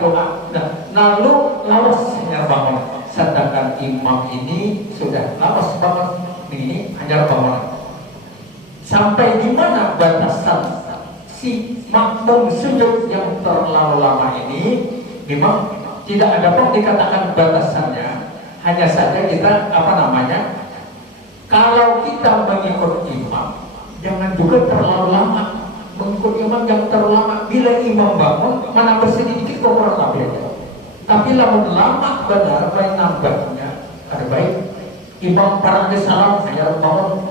doa. Nah, lalu lawas hanya bangun. Sedangkan imam ini sudah lawas bangun, ini hanya bangun. Sampai di mana batasan si makmum sujud yang terlalu lama ini? Memang tidak ada pun dikatakan batasannya. Hanya saja kita kalau kita mengikut imam, jangan juga terlalu lama. Mengikut imam yang terlalu lama. Bila imam bangun, mana bersedikit kok kurang lebih aja. Tapi lama benar main nambahnya ada baik. Imam para salam hanya bangun.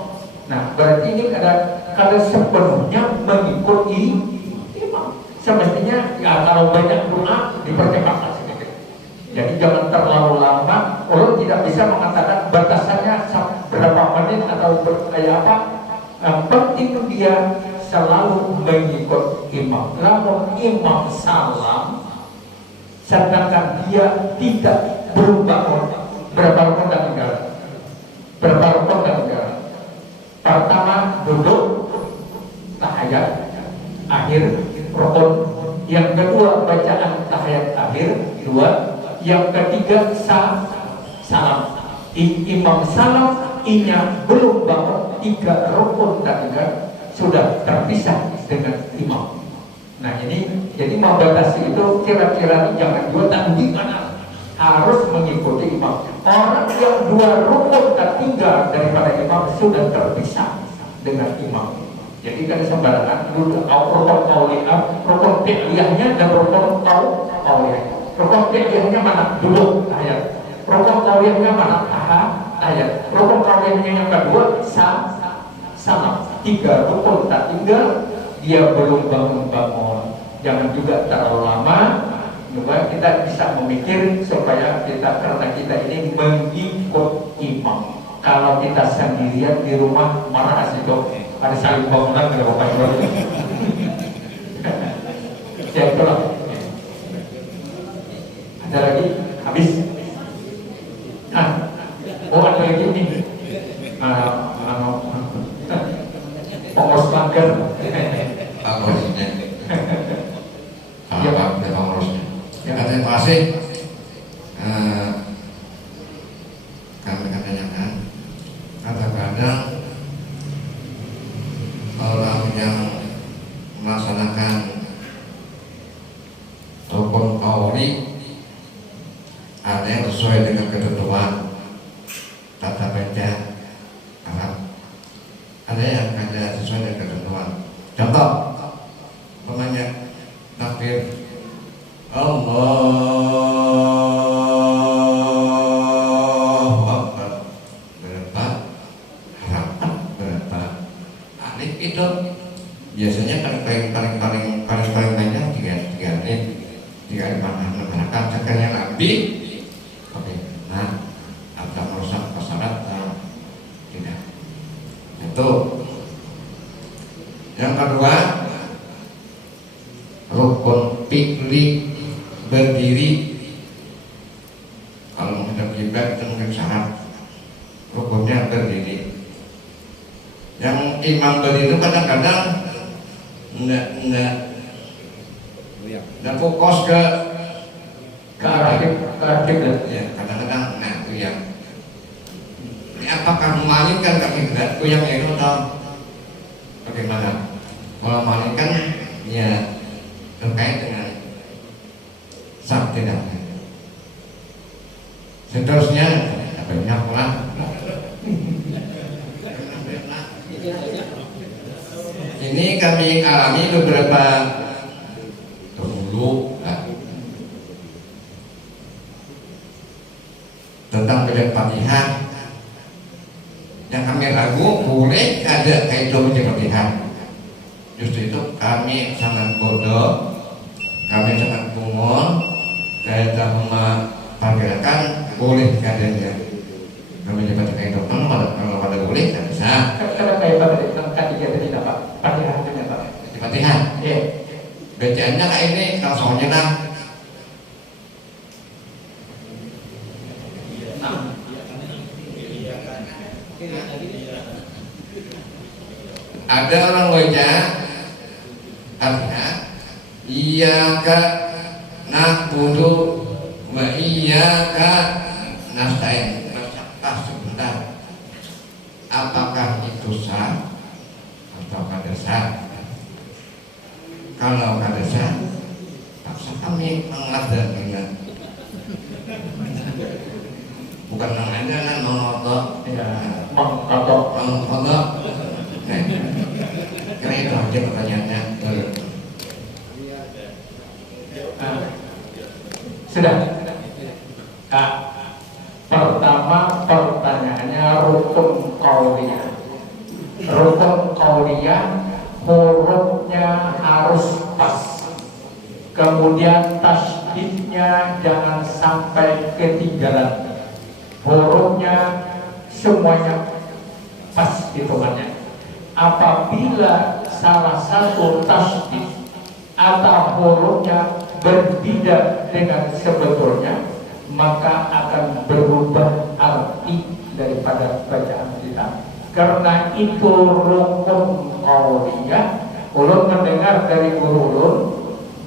Nah, berarti ini kada sepenuhnya mengikuti imam. Semestinya ya kalau banyak doa dipercepatlah sedikit. Jadi jangan terlalu lama. Orang tidak bisa mengatakan batasannya berapa menit atau kayak apa. Yang penting dia selalu mengikut imam. Namun imam salam, sedangkan dia tidak berbangun, berapa rukun dan tinggal. duduk tahiyat akhir rukun. Yang kedua bacaan tahiyat akhir 2. Yang ketiga salam. Imam salam, inya belum bangun, 3 rukun ketiga sudah terpisah dengan imam. Nah ini jadi membatasi itu kira-kira jangan juga tanggung kanan, harus mengikuti imam. Orang yang 2 rukun ketiga daripada imam sudah terpisah dengan imam. Jadi kan sembarangan dulu rukun qauliyah, rukun fi'liyahnya dan rukun qauliyah. Rukun fi'liyahnya mana? Dulu tahiyat. Rukun qauliyahnya mana? Tahiyat. Rukun qauliyahnya yang kedua salam. 3 rukun tak tinggal, dia belum bangun. Jangan juga terlalu lama. Supaya kita bisa memikir supaya kita, karena kita ini mengikut imam. Kalau kita sendirian di rumah marah asli dong. Ada saling bangunan dari bapak ibu. Ya itulah. Ada lagi? Habis? Ada lagi nih. Pengurus bangker. Pengurusnya. Pengurusnya. Terima kasih. Kami tanyakan, kadang-kadang orang yang melaksanakan rukun qauli ada yang sesuai dengan ketentuan tata baca Arab, ada yang ada sesuai dengan ketentuan. Contoh, namanya takbir Allahu Akbar, berapa harapan, berapa alif itu biasanya paling banyak 3 alif, 3 alif masyarakat sekalian nabi. Oke, nah atau merusak pesawat tidak. Itu yang kedua, rukun fi'li berdiri. Kalau menghadap kiblat itu mungkin syarat rukunnya berdiri. Yang imam berdiri itu kadang-kadang enggak fokus ke arah kiblat. Ya, kadang-kadang itu yang ini apakah memalingkan ke kiblat itu yang itu atau bagaimana? Kalau memalingkan ya terkait dengan sah tidak. Seterusnya banyak lah. Ini kami alami beberapa dahulu tentang baca Fatihah. Yang kami ragu boleh ada kaidah baca Fatihah. Justru itu kami sangat bodoh, kami sangat bungol. Kaidah memperkirakan boleh keadaannya. Kami coba kaidah kalau pada boleh tidak bisa. Kalau kaidah tentang ketiga tadi dapat Fatihah punya Pak. Fatihah. Iya. Bacaannya kayak ini langsung aja lah. Ada orang baca Fatihah, iyyaka na'budu wa iyyaka nasta'in. Sebentar, apakah itu sah atau kada sah? Kalau kada sah, paksa kami mengadainya. Bukan mengadainya, mengotok. Ya, mengotok. Karena itu aja pertanyaannya. Sudah. Pertama pertanyaannya rukun qauliyah. Rukun qauliyah hurufnya harus pas. Kemudian tasydidnya jangan sampai ketinggalan. Hurufnya semuanya pas hitungannya. Apabila salah satu tasydid atau hurufnya berbeda dengan sebetulnya, maka akan berubah arti daripada bacaan kita. Karena itu rukun qauliyah. Ulun mendengar dari guru ulun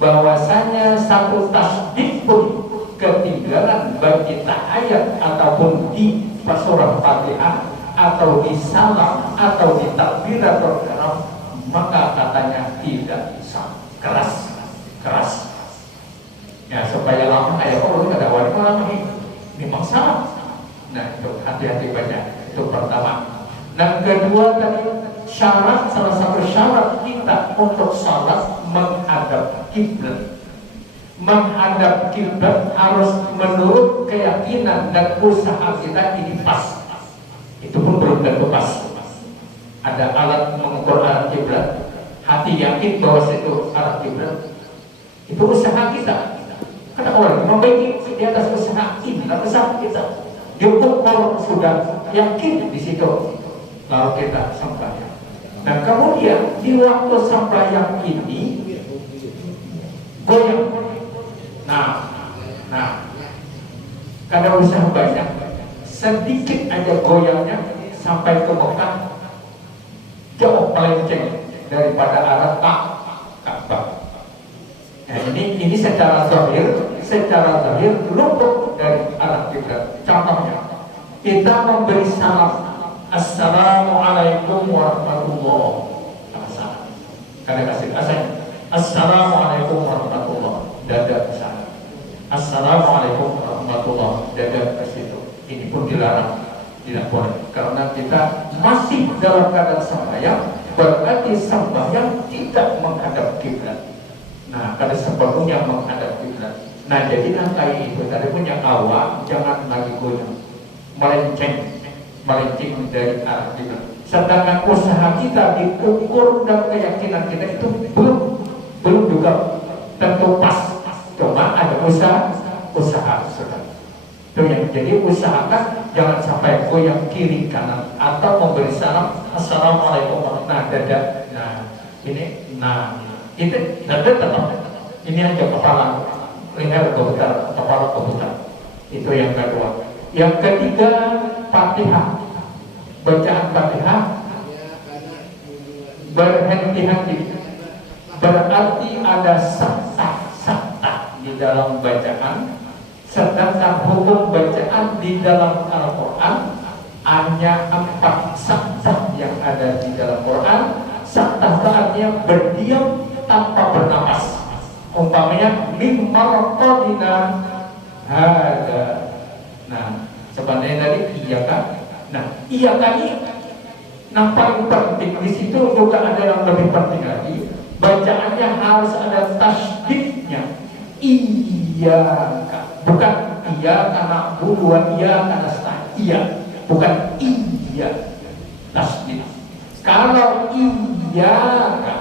bahwasanya satu tasbih pun ketinggalan bagi tahiyat ataupun di surah Fatihah atau di salam atau di takbiratul ihram, maka katanya tidak bisa, keras ya, supaya lama kayak ulun ada wali lama ini masalah. Nah itu hati-hati baca, itu pertama. Nah kedua tadi syarat, salah satu syarat kita untuk salat menghadap kiblat. Menghadap kiblat harus menurut keyakinan dan usaha kita ini pas. Itu pun belum tentu pas. Ada alat mengukur arah kiblat, hati yakin bahwa itu arah kiblat. Itu usaha kita. Karena orang membaiki di atas usaha kita. Diukur sudah yakin di situ. Lalu kita sembahyang. Nah kemudian di waktu sembahyang ini goyang. Nah, kada usah banyak, sedikit aja goyangnya sampai ke Mekah, jauh melenceng daripada arah Ka'bah. Nah ini secara zahir luput dari arah kiblat. Contohnya, kita memberi salam, Assalamualaikum warahmatullahi wabarakatuh. Kalian kasih Assalamualaikum warahmatullahi dada ke sana. Assalamualaikum warahmatullahi dada ke situ. Ini pun dilarang, tidak boleh. Karena kita masih dalam keadaan sembahyang, berarti sembahyang tidak menghadap kiblat. Nah, kada sepenuhnya menghadap kiblat. Nah, jadi nangkai itu tadi punya awak, jangan lagi goyang, melenceng dari arah kiblat. Sedangkan usaha kita diukur dan keyakinan kita itu belum juga tentu pas. Cuma ada usaha sudah. Itu yang jadi usahakan jangan sampai goyang kiri kanan atau memberi salam Assalamualaikum warahmatullahi wabarakatuh. Itu dada tetap. Ini aja kepala, leher berputar, kepala berputar. Itu yang kedua. Yang ketiga, Fatihah. Bacaan Fatihah berhenti-henti. Berarti ada saktah di dalam bacaan. Sedangkan hukum bacaan di dalam Al-Quran hanya 4 saktah yang ada di dalam Quran. Saktah artinya berdiam tanpa bernapas. Umpamanya mimmarqadina hada. Nah, sebenarnya tadi iya kan? Nah, iya kan ini. Nah, paling penting di situ juga ada yang lebih penting lagi. Bacaannya harus ada tasdidnya. Iya kan? Bukan iya karena buruan, iya karena setah. Iya, bukan iya tasdid. Kalau iya kan,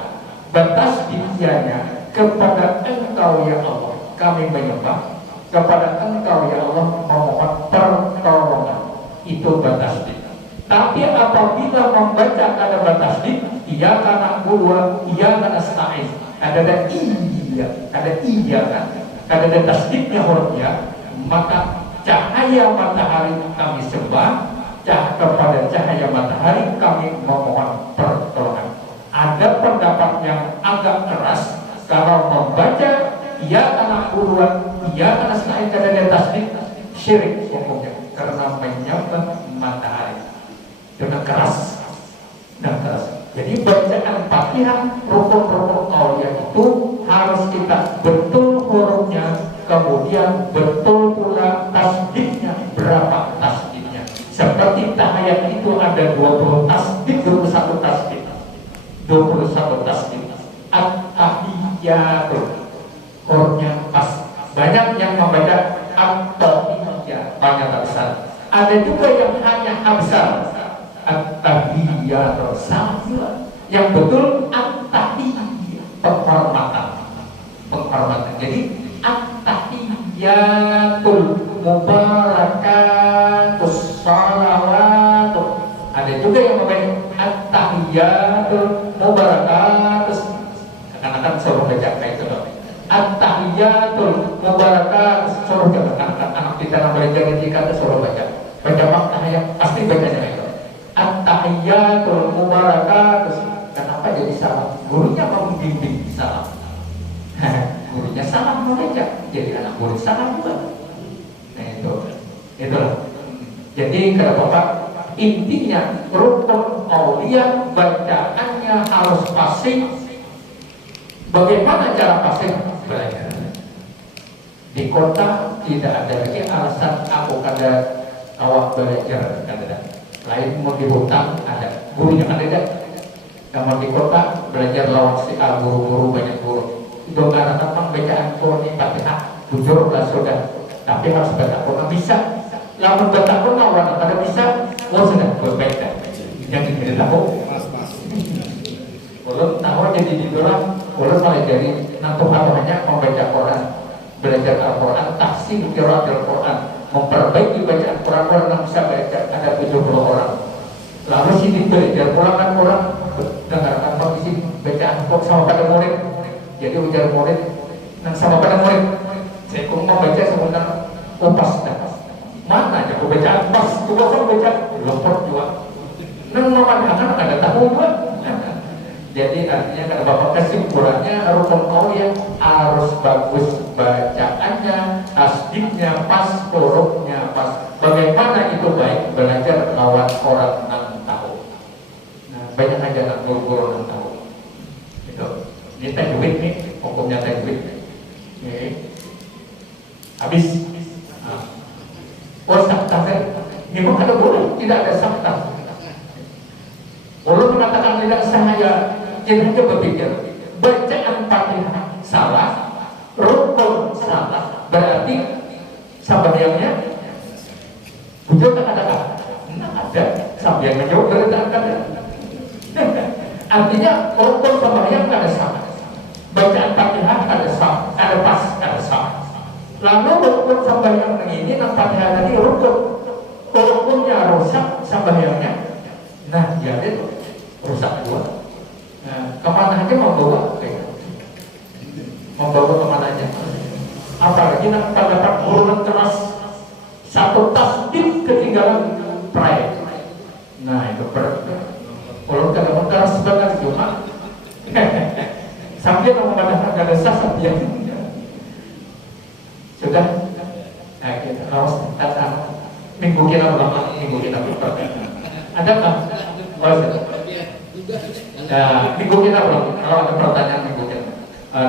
batas diianya kepada Engkau ya Allah kami menyembah, kepada Engkau ya Allah memohon pertolongan, itu batas di. Tapi apabila membaca ada batas di, iya karena gua, iya karena stain, ada iya, kan, ada tasdidnya hurufnya, maka cahaya matahari kami sembah, kepada cahaya matahari kami memohon pertolongan. Ada pendapat yang agak keras kalau membaca iya karena uruan, iya karena selain ada tasdid, syirik hukumnya karena menyembah matahari. Dengan keras dan keras. Jadi bacaan Fatihah rukun-rukun qauliyah itu harus kita betul hurufnya, kemudian betul pula tasdidnya, berapa tasdidnya. Seperti tahiyat itu ada 20 tasdid, 21 tasdid. 21 tasdid. At-tahiyyatu hurufnya pas. Banyak yang membaca at-tahiyyah, banyak besar. Ada juga yang hanya hamzah. At-tahiyyatu sama. Yang betul at-tahiyyah, penghormatan. Jadi at-tahiyyatul mubarakatus shalawatu. Ada juga yang membaca at-tahiyyatul mubarakatus. Akan suruh baca kayak itu dong. At-tahiyyatul mubarakatus, suruh baca. Anak kita yang belajar ketika itu suruh baca. Baca tahiyat pasti bacanya itu. At-tahiyyatul At-tahiyyatul mubarakat. Kenapa jadi salah? Gurunya mau membimbing salah. Gurunya salah membaca, jadi anak murid salah juga. Nah itulah. Jadi kata Bapak, intinya rukun aulia bacaannya harus fasih. Bagaimana cara fasih? Belajar. Di kota tidak ada lagi alasan aku kada awak belajar, kada. Lain mau di hutan ada gurunya ada. Kamar di kota belajar lawan si A, guru-guru banyak guru. Itu karena memang bacaan Quran Fatihah bujur lah sudah. Tapi harus baca Quran bisa. Lamun baca Quran orang kada bisa, sudah berbeda. Yang tidak tahu. Ulun tahu jadi di dalam ulun mulai dari nanti hanya membaca Quran, belajar Al-Quran, tahsin qiraatul Quran, memperbaiki bacaan Quran. Orang yang bisa baca ada 70 orang. Lalu sini belajar pulangan orang dengarkan kondisi bacaan kok sama pada murid. Jadi ujar murid dan sama pada murid. Saya kok mau baca sebentar pas mana aja aku bacaan pas, coba sama baca lopor juga. Nang mau akan ada tahu juga. Jadi artinya kata Bapak kesimpulannya rukun aulia harus bagus bacaannya, tasdidnya pas, hurufnya pas. Bagaimana itu baik? Belajar lawan orang yang tahu. Nah, banyak aja anak guru-guru yang tahu. Itu. Ini tajwid nih, hukumnya tajwid. Habis. Oh, sakta kan? Ini kok ada boleh? Tidak ada sakta. Allah mengatakan tidak sahaya. Kita aja berpikir bacaan Fatihah salah, rukun salah, berarti sambayangnya bujur tak ada. Nah ada sambayangnya jauh berarti tak ada. Artinya rukun sambayang ada salah, bacaan Fatihah ada salah, ada pas, ada salah. Lalu rukun sambayang ini nang Fatihah tadi rukunnya rusak sambayangnya. Nah jadi rusak dua. Nah, kemana aja mau bawa? Membawa kemana aja? Apalagi nak pada urunan keras satu tasbih ketinggalan pray. Nah itu kalau kalau keras banget cuma sampai mengadakan ada sasar yang sudah. Nah kita harus datang minggu kita berapa? Minggu kita berapa? Adakah? Oh sudah. Nah, minggu kita belum. Kalau ada pertanyaan minggu kita.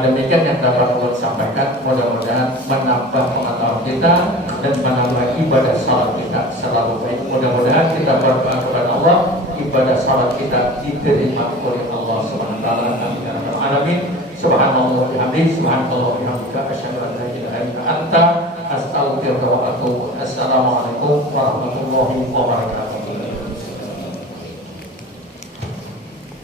Demikian yang dapat saya sampaikan. Mudah-mudahan menambah pengetahuan kita dan menambah ibadah salat kita selalu baik. Mudah-mudahan kita berdoa kepada Allah, ibadah salat kita diterima oleh Allah Subhanahu wa taala. Amin ya rabbal alamin. Subhanallah bihamdihi, subhanallah bihamdika, asyhadu an la ilaha illa anta, astaghfiruka wa atubu. Assalamualaikum warahmatullahi wabarakatuh.